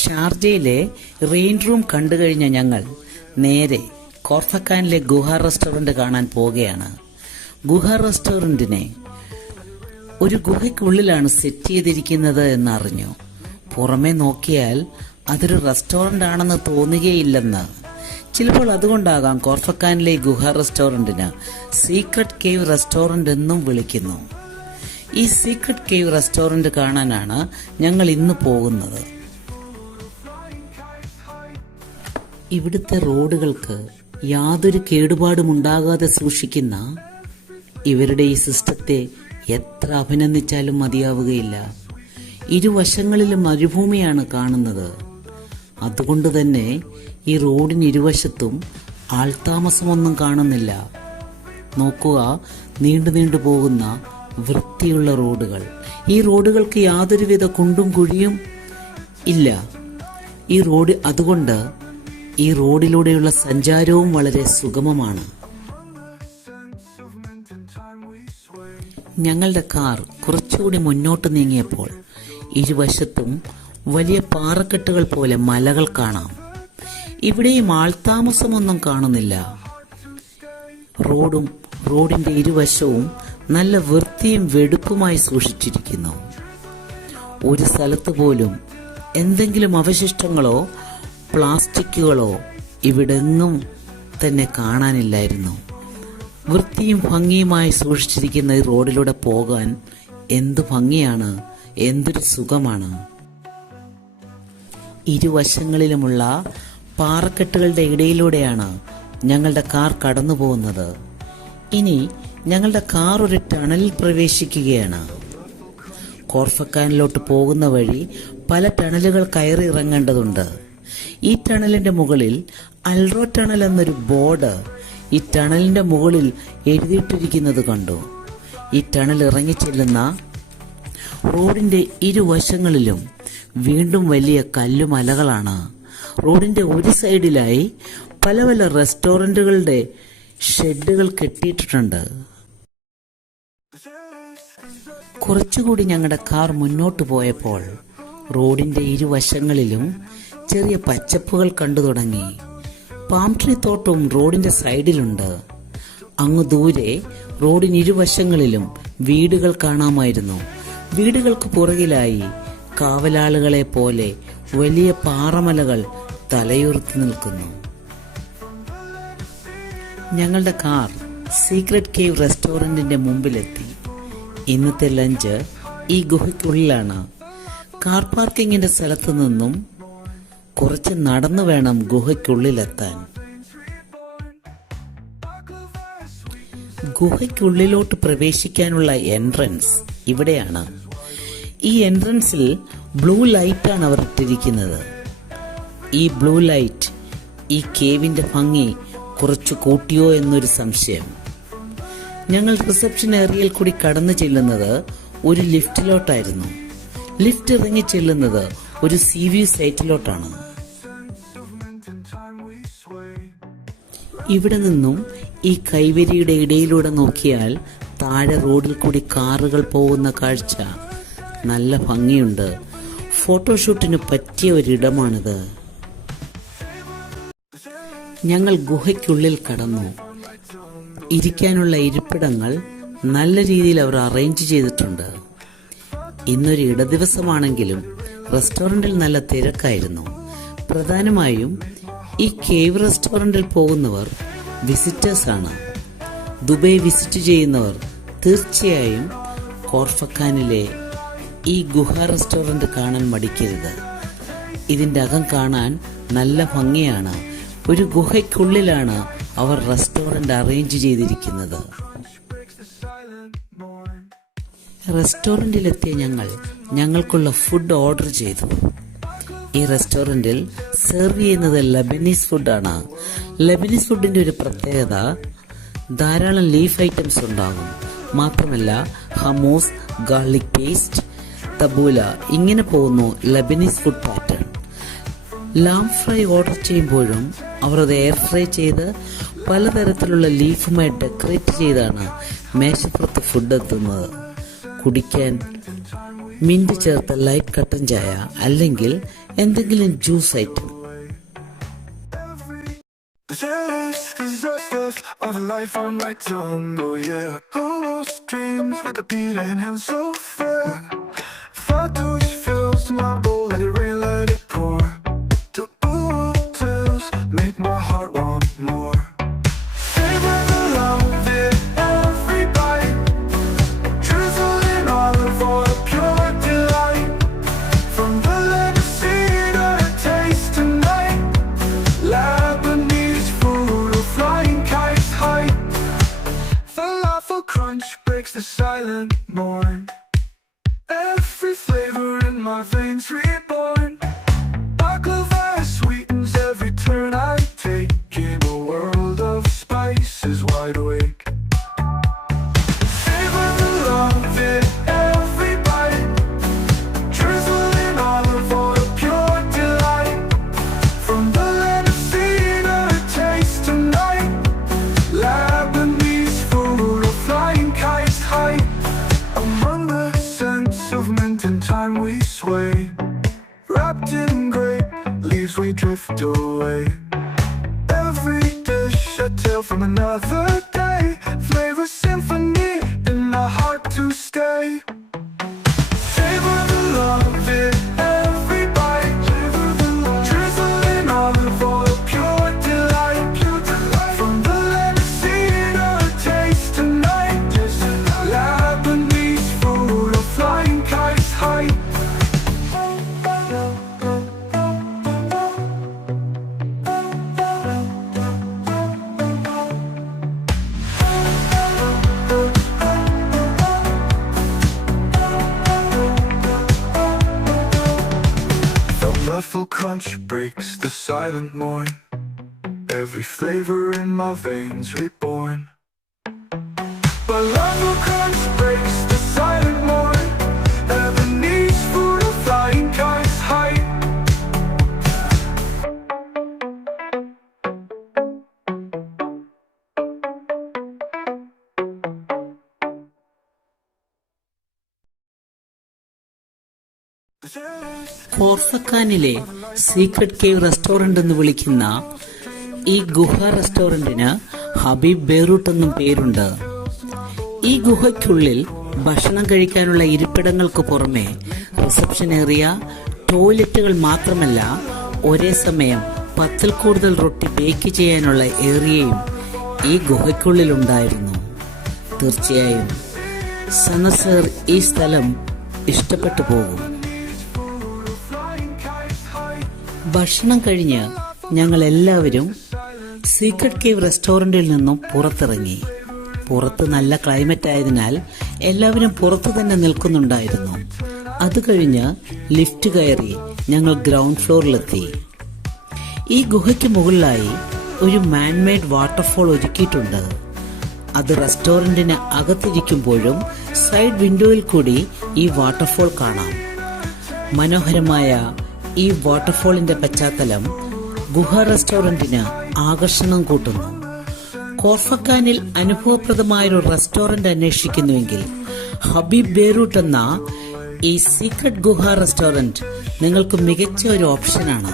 ഷാർജയിലെ rain room കണ്ടുകഴിഞ്ഞ ഞങ്ങൾ നേരെ കോർഫക്കാനിലെ ഗുഹ റെസ്റ്റോറന്റ് കാണാൻ പോവുകയാണ്. ഗുഹ റെസ്റ്റോറന്റിനെ ഒരു ഗുഹയ്ക്കുള്ളിലാണ് സെറ്റ് ചെയ്തിരിക്കുന്നത് എന്നറിഞ്ഞു. പുറമെ നോക്കിയാൽ അതൊരു റെസ്റ്റോറന്റ് ആണെന്ന് തോന്നുകയില്ലെന്ന്. ചിലപ്പോൾ അതുകൊണ്ടാകാം കോർഫക്കാനിലെ ഗുഹ റെസ്റ്റോറന്റിന് സീക്രട്ട് കേവ് റെസ്റ്റോറന്റ് എന്നും വിളിക്കുന്നു. ഈ സീക്രട്ട് കേവ് റെസ്റ്റോറന്റ് കാണാനാണ് ഞങ്ങൾ ഇന്ന് പോകുന്നത്. ഇവിടുത്തെ റോഡുകൾക്ക് യാതൊരു കേടുപാടും ഉണ്ടാകാതെ സൂക്ഷിക്കുന്ന ഇവരുടെ ഈ സിസ്റ്റത്തെ എത്ര അഭിനന്ദിച്ചാലും മതിയാവുകയില്ല. ഇരുവശങ്ങളിലും മരുഭൂമിയാണ് കാണുന്നത്. അതുകൊണ്ട് തന്നെ ഈ റോഡിന് ഇരുവശത്തും ആൾതാമസമൊന്നും കാണുന്നില്ല. നോക്കുക, നീണ്ടു നീണ്ടു പോകുന്ന വൃത്തിയുള്ള റോഡുകൾ. ഈ റോഡുകൾക്ക് യാതൊരുവിധ കുണ്ടും കുഴിയും ഇല്ല. അതുകൊണ്ട് ഈ റോഡിലൂടെയുള്ള സഞ്ചാരവും വളരെ സുഗമമാണ്. ഞങ്ങളുടെ കാർ കുറച്ചുകൂടി മുന്നോട്ട് നീങ്ങിയപ്പോൾ ഇരുവശത്തും വലിയ പാറക്കെട്ടുകൾ പോലെ മലകൾ കാണാം. ഇവിടെയും ആൾതാമസമൊന്നും കാണുന്നില്ല. റോഡിന്റെ ഇരുവശവും നല്ല വൃത്തിയും വെടുപ്പുമായി സൂക്ഷിച്ചിരിക്കുന്നു. ഒരു സ്ഥലത്ത് പോലും എന്തെങ്കിലും അവശിഷ്ടങ്ങളോ പ്ലാസ്റ്റിക്കുകളോ ഇവിടെങ്ങും തന്നെ കാണാനില്ലായിരുന്നു. വൃത്തിയും ഭംഗിയുമായി സൂക്ഷിച്ചിരിക്കുന്ന ഈ റോഡിലൂടെ പോകാൻ എന്തു ഭംഗിയാണ്, എന്തൊരു സുഖമാണ്. ഇരുവശങ്ങളിലുമുള്ള പാറക്കെട്ടുകളുടെ ഇടയിലൂടെയാണ് ഞങ്ങളുടെ കാർ കടന്നു പോകുന്നത്. ഇനി ഞങ്ങളുടെ കാർ ഒരു ടണലിൽ പ്രവേശിക്കുകയാണ്. കോർഫക്കാനിലോട്ട് പോകുന്ന വഴി പല ടണലുകൾ കയറി ഇറങ്ങേണ്ടതുണ്ട്. ഈ ടണലിന്റെ മുകളിൽ അൽറോ ടണൽ എന്നൊരു ബോർഡ് ഈ ടണലിന്റെ മുകളിൽ എഴുതിയിട്ടിരിക്കുന്നത് കണ്ടു. ഈ ടണൽ ഇറങ്ങിച്ചെല്ലുന്ന റോഡിന്റെ ഇരുവശങ്ങളിലും വീണ്ടും വലിയ കല്ലുമലകളാണ്. റോഡിന്റെ ഒരു സൈഡിലായി പല പല റെസ്റ്റോറന്റുകളുടെ ഷെഡുകൾ കെട്ടിയിട്ടുണ്ട്. കുറച്ചുകൂടി ഞങ്ങളുടെ കാർ മുന്നോട്ട് പോയപ്പോൾ റോഡിന്റെ ഇരുവശങ്ങളിലും ചെറിയ പച്ചപ്പുകൾ കണ്ടു തുടങ്ങി. പാം ട്രീ തോട്ടവും റോഡിന്റെ സൈഡിലുണ്ട്. അങ്ങ് ദൂരെ റോഡിന് ഇരുവശങ്ങളിലും വീടുകൾ കാണാമായിരുന്നു. വീടുകൾക്ക് പുറകിലായി കാവലാളുകളെ പോലെ വലിയ പാറമലകൾ തലയുയർത്തി നിൽക്കുന്നു. ഞങ്ങളുടെ കാർ സീക്രട്ട് കേവ് റെസ്റ്റോറന്റിന്റെ മുമ്പിലെത്തി. ഇന്നത്തെ ലഞ്ച് ഈ ഗുഹയ്ക്കുള്ളിലാണ്. കാർ പാർക്കിങ്ങിന്റെ സ്ഥലത്തു നിന്നും കുറച്ച് നടന്നു വേണം ഗുഹയ്ക്കുള്ളിലെത്താൻ. ഗുഹയ്ക്കുള്ളിലോട്ട് പ്രവേശിക്കാനുള്ള എൻട്രൻസ് ഇവിടെയാണ്. ഈ എൻട്രൻസിൽ ബ്ലൂ ലൈറ്റാണ് അവർ ഇട്ടിരിക്കുന്നത്. ഈ ബ്ലൂ ലൈറ്റ് ഈ കേവിന്റെ ഭംഗി കുറച്ചു കൂട്ടിയോ എന്നൊരു സംശയം. ഞങ്ങൾ റിസപ്ഷൻ ഏരിയയിൽ കൂടി കടന്നു ചെല്ലുന്നത് ഒരു ലിഫ്റ്റിലോട്ടായിരുന്നു. ലിഫ്റ്റ് ഇറങ്ങി ചെല്ലുന്നത് ഒരു സീവ്യൂ സൈറ്റിലോട്ടാണ്. ഇവിടെ നിന്നും ഈ കൈവരിയുടെ ഇടയിലൂടെ നോക്കിയാൽ താഴെ റോഡിൽ കൂടി കാറുകൾ പോകുന്ന കാഴ്ച നല്ല ഭംഗിയുണ്ട്. ഫോട്ടോഷൂട്ടിന് പറ്റിയ ഒരിടമാണിത്. ഞങ്ങൾ ഗുഹയ്ക്കുള്ളിൽ കടന്നു. ഇരിക്കാനുള്ള ഇരിപ്പിടങ്ങൾ നല്ല രീതിയിൽ അവർ അറേഞ്ച് ചെയ്തിട്ടുണ്ട്. ഇന്നൊരു ഇടദിവസമാണെങ്കിലും റെസ്റ്റോറന്റിൽ നല്ല തിരക്കായിരുന്നു. പ്രധാനമായും ഈ കേവ് റെസ്റ്റോറന്റിൽ പോകുന്നവർ വിസിറ്റേഴ്സ് ആണ്. ദുബൈ വിസിറ്റ് ചെയ്യുന്നവർ തീർച്ചയായും കോർഫക്കാനിലെ ഈ ഗുഹ റെസ്റ്റോറന്റ് കാണാൻ മടിക്കരുത്. ഇതിന്റെ അകം കാണാൻ നല്ല ഭംഗിയാണ്. ഒരു ഗുഹയ്ക്കുള്ളിലാണ് അവർ റെസ്റ്റോറന്റ് അറേഞ്ച് ചെയ്തിരിക്കുന്നത്. റെസ്റ്റോറന്റിലെത്തിയ ഞങ്ങൾക്കുള്ള ഫുഡ് ഓർഡർ ചെയ്തു. ഈ റെസ്റ്റോറന്റിൽ സെർവ് ചെയ്യുന്നത് ലബനീസ് ഫുഡാണ്. ലബനീസ് ഫുഡിന്റെ ഒരു പ്രത്യേകത ധാരാളം ലീഫ് ഐറ്റംസ് ഉണ്ടാകും. മാത്രമല്ല ഹമൂസ്, ഗാർലിക് പേസ്റ്റ്, തബൂല ഇങ്ങനെ പോകുന്നു ലബനീസ് ഫുഡ് പാറ്റേൺ. ലാം ഫ്രൈ ഓർഡർ ചെയ്യുമ്പോഴും അവർ അത് എയർ ഫ്രൈ ചെയ്ത് പലതരത്തിലുള്ള ലീഫുമായി ഡെക്കറേറ്റ് ചെയ്താണ് മേശപ്പുറത്ത് ഫുഡ് എത്തുന്നത്. കുടിക്കാൻ മിന്റ് ചേർത്ത ലൈറ്റ് കട്ടൻ ചായ അല്ലെങ്കിൽ എന്തെങ്കിലും juice item. Is the stuff of a life on my tongue, oh yeah. Almost dreams with the beating and so fair. Far douche fills my bowl, let it rain, let it pour. The tales make my heart want more. Savor the love in every bite, drizzling olive oil, pure delight. From the legacy to the taste tonight, Lebanese food or flying kites high. Falafel crunch breaks the silent morn. Every flavor in my veins reborn. Baklava sweetens every turn I take. In a world of spices, wide awake. Savor the love in every bite, drizzling olive oil, pure delight. From the land of cedar, taste tonight. Lebanese food or flying kites high. Among the scents of mint and thyme we sway. Wrapped in grape leaves we drift away. Every dish a tale from another day. Flavor symphony in our heart to stay. Savor the love in every bite. Drizzling olive oil, pure delight. From the land of cedar, taste tonight. Lebanese food or flying kites high. The muffle crunch breaks the silent morn. Every flavor in my veins reborn. Falafel crunch breaks the silent morn. Lebanese food or flying kites high. കോർഫക്കാനിലെ secret cave restaurant എന്ന് വിളിക്കുന്ന ഈ ഗുഹ റെസ്റ്റോറന്റിന് Habib Beirut എന്നും പേരുണ്ട്. ഈ ഗുഹയ്ക്കുള്ളിൽ ഭക്ഷണം കഴിക്കാനുള്ള ഇരിപ്പിടങ്ങൾക്ക് പുറമെ റിസപ്ഷൻ ഏരിയ, ടോയ്ലറ്റുകൾ മാത്രമല്ല ഒരേ സമയം 10ൽ കൂടുതൽ റൊട്ടി ബേക്ക് ചെയ്യാനുള്ള ഏരിയയും ഈ ഗുഹയ്ക്കുള്ളിൽ ഉണ്ടായിരുന്നു. തീർച്ചയായും സനസർ ഈ സ്ഥലം ഇഷ്ടപ്പെട്ടു പോകും. ഭക്ഷണം കഴിഞ്ഞ് ഞങ്ങൾ എല്ലാവരും സീക്രട്ട് കേവ് റെസ്റ്റോറന്റിൽ നിന്നും പുറത്തിറങ്ങി. പുറത്ത് നല്ല ക്ലൈമറ്റ് ആയതിനാൽ എല്ലാവരും പുറത്തു തന്നെ നിൽക്കുന്നുണ്ടായിരുന്നു. അത് കഴിഞ്ഞ് ലിഫ്റ്റ് കയറി ഞങ്ങൾ ഗ്രൗണ്ട് ഫ്ലോറിലെത്തി. ഈ ഗുഹയ്ക്ക് മുകളിലായി ഒരു മാൻമെയ്ഡ് വാട്ടർഫോൾ ഒരുക്കിയിട്ടുണ്ട്. അത് റെസ്റ്റോറന്റിന് അകത്തിരിക്കുമ്പോഴും സൈഡ് വിൻഡോയിൽ കൂടി ഈ വാട്ടർഫോൾ കാണാം. മനോഹരമായ ഈ വാട്ടർഫോളിന്റെ പശ്ചാത്തലം ഗുഹ റെസ്റ്റോറന്റിന് ആകർഷണം കൂട്ടുന്നു. കോർഫക്കാനിൽ അനുഭവപ്രദമായൊരു റെസ്റ്റോറന്റ് അന്വേഷിക്കുന്നുവെങ്കിൽ ഹബീബ് ബെയ്റൂട്ട് എന്ന ഈ സീക്രട്ട് ഗുഹ റെസ്റ്റോറന്റ് നിങ്ങൾക്ക് മികച്ച ഒരു ഓപ്ഷനാണ്.